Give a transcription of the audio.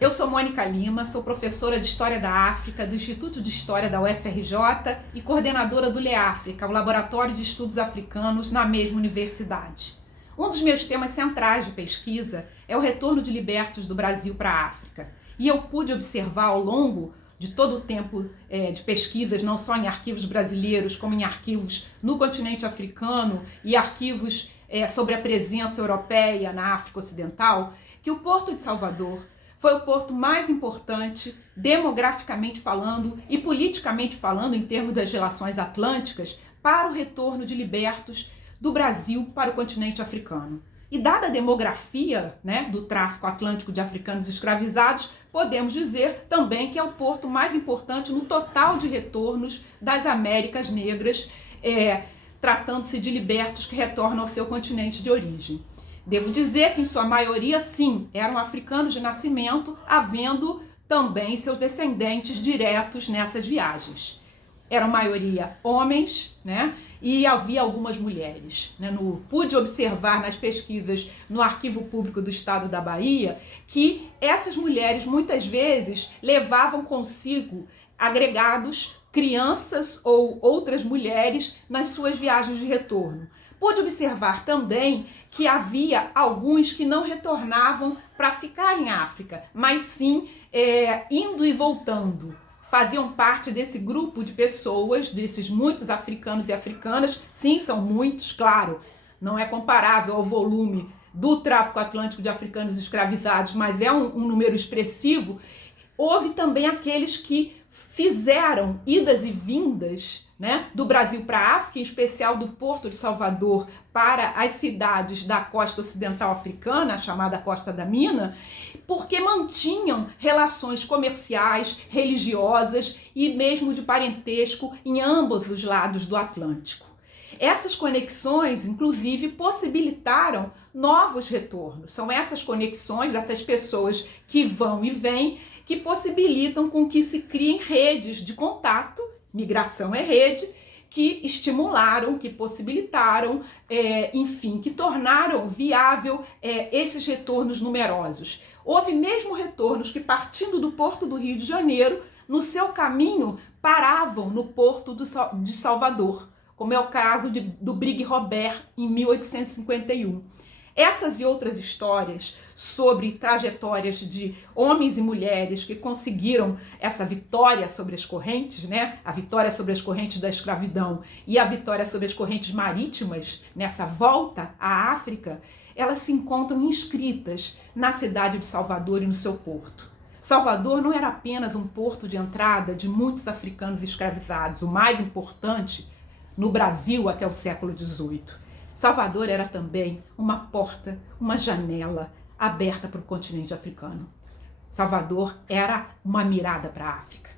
Eu sou Mônica Lima, sou professora de História da África do Instituto de História da UFRJ e coordenadora do LEAfrica, o Laboratório de Estudos Africanos, na mesma universidade. Um dos meus temas centrais de pesquisa é o retorno de libertos do Brasil para a África. E eu pude observar ao longo de todo o tempo de pesquisas, não só em arquivos brasileiros, como em arquivos no continente africano e arquivos sobre a presença europeia na África Ocidental, que o Porto de Salvador foi o porto mais importante, demograficamente falando e politicamente falando, em termos das relações atlânticas, para o retorno de libertos do Brasil para o continente africano. E dada a demografia do tráfico atlântico de africanos escravizados, podemos dizer também que é o porto mais importante no total de retornos das Américas Negras, tratando-se de libertos que retornam ao seu continente de origem. Devo dizer que, em sua maioria, sim, eram africanos de nascimento, havendo também seus descendentes diretos nessas viagens. Eram maioria homens, e havia algumas mulheres. Pude observar nas pesquisas no Arquivo Público do Estado da Bahia que essas mulheres, muitas vezes, levavam consigo agregados, crianças ou outras mulheres nas suas viagens de retorno. Pude observar também que havia alguns que não retornavam para ficar em África, mas sim indo e voltando. Faziam parte desse grupo de pessoas, desses muitos africanos e africanas. Sim, são muitos, claro, não é comparável ao volume do tráfico atlântico de africanos escravizados, mas é um número expressivo. Houve também aqueles que fizeram idas e vindas do Brasil para a África, em especial do Porto de Salvador para as cidades da costa ocidental africana, a chamada Costa da Mina, porque mantinham relações comerciais, religiosas e mesmo de parentesco em ambos os lados do Atlântico. Essas conexões, inclusive, possibilitaram novos retornos. São essas conexões dessas pessoas que vão e vêm que possibilitam com que se criem redes de contato, migração é rede, que estimularam, que possibilitaram, que tornaram viável esses retornos numerosos. Houve mesmo retornos que, partindo do Porto do Rio de Janeiro, no seu caminho paravam no Porto de Salvador, como é o caso do Brig Robert, em 1851. Essas e outras histórias sobre trajetórias de homens e mulheres que conseguiram essa vitória sobre as correntes, a vitória sobre as correntes da escravidão e a vitória sobre as correntes marítimas nessa volta à África, elas se encontram inscritas na cidade de Salvador e no seu porto. Salvador não era apenas um porto de entrada de muitos africanos escravizados, o mais importante no Brasil até o século XVIII. Salvador era também uma porta, uma janela aberta para o continente africano. Salvador era uma mirada para a África.